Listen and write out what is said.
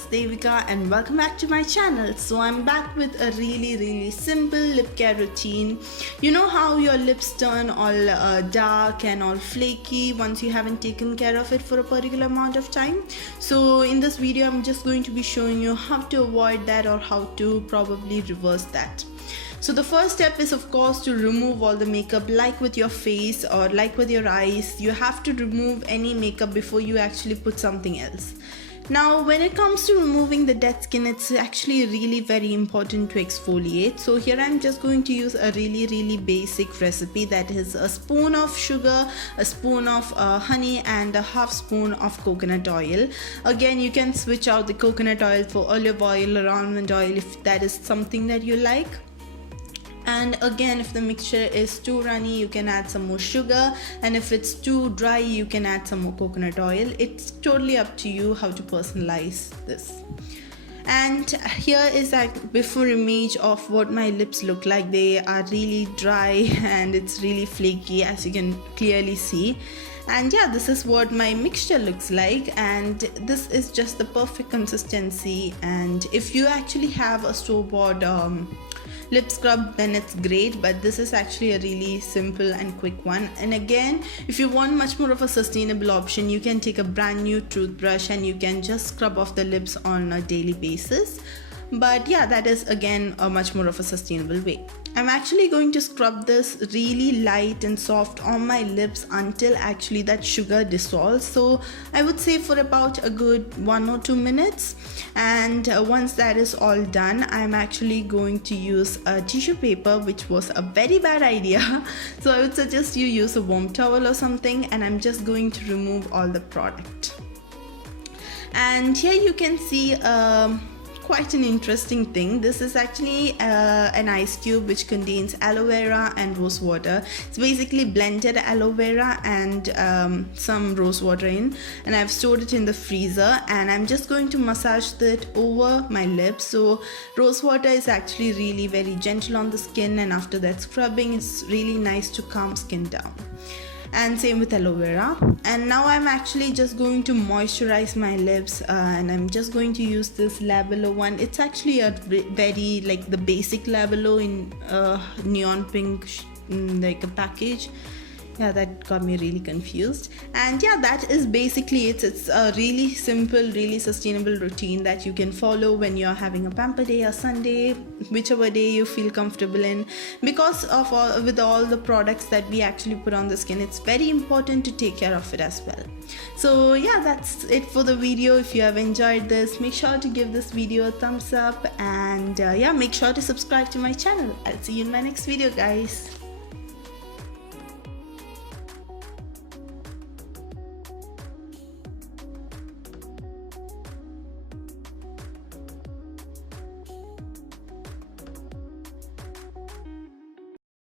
it's Devika and welcome back to my channel. So I'm back with a really simple lip care routine. You know how your lips turn all dark and all flaky once you haven't taken care of it for a particular amount of time? So in this video I'm just going to be showing you how to avoid that or how to probably reverse that. So the first step is of course to remove all the makeup, like with your face or like with your eyes. You have to remove any makeup before you actually put something else. Now when it comes to removing the dead skin, it's actually really very important to exfoliate. So here I'm just going to use a really basic recipe, that is a spoon of sugar, a spoon of honey and a half spoon of coconut oil. Again, you can switch out the coconut oil for olive oil or almond oil if that is something that you like. And again, if the mixture is too runny, you can add some more sugar, and if it's too dry, you can add some more coconut oil. It's totally up to you how to personalize this. And here is a before image of what my lips look like. They are really dry and it's really flaky, as you can clearly see. And yeah, this is what my mixture looks like, and this is just the perfect consistency. And if you actually have a store-bought lip scrub, then it's great, but this is actually a really simple and quick one. And again, if you want much more of a sustainable option, you can take a brand new toothbrush and you can just scrub off the lips on a daily basis. But yeah, that is again a much more of a sustainable way. I'm actually going to scrub this really light and soft on my lips until actually that sugar dissolves. So I would say for about a good 1 or 2 minutes. And once that is all done, I'm actually going to use a tissue paper, which was a very bad idea. So I would suggest you use a warm towel or something, and I'm just going to remove all the product. And here you can see quite an interesting thing. This is actually an ice cube which contains aloe vera and rose water. It's basically blended aloe vera and some rose water in, and I've stored it in the freezer, and I'm just going to massage that over my lips. So rose water is actually really very gentle on the skin, and after that scrubbing, it's really nice to calm skin down. And same with aloe vera. And now I'm actually just going to moisturize my lips, and I'm just going to use this Labello one. It's actually a very like the basic Labello in neon pink like a package. Yeah, that got me really confused. And yeah, that is basically it. It's a really simple, really sustainable routine that you can follow when you're having a pamper day or Sunday, whichever day you feel comfortable in. Because of with all the products that we actually put on the skin, it's very important to take care of it as well. So yeah, that's it for the video. If you have enjoyed this, make sure to give this video a thumbs up, and yeah, make sure to subscribe to my channel. I'll see you in my next video, guys.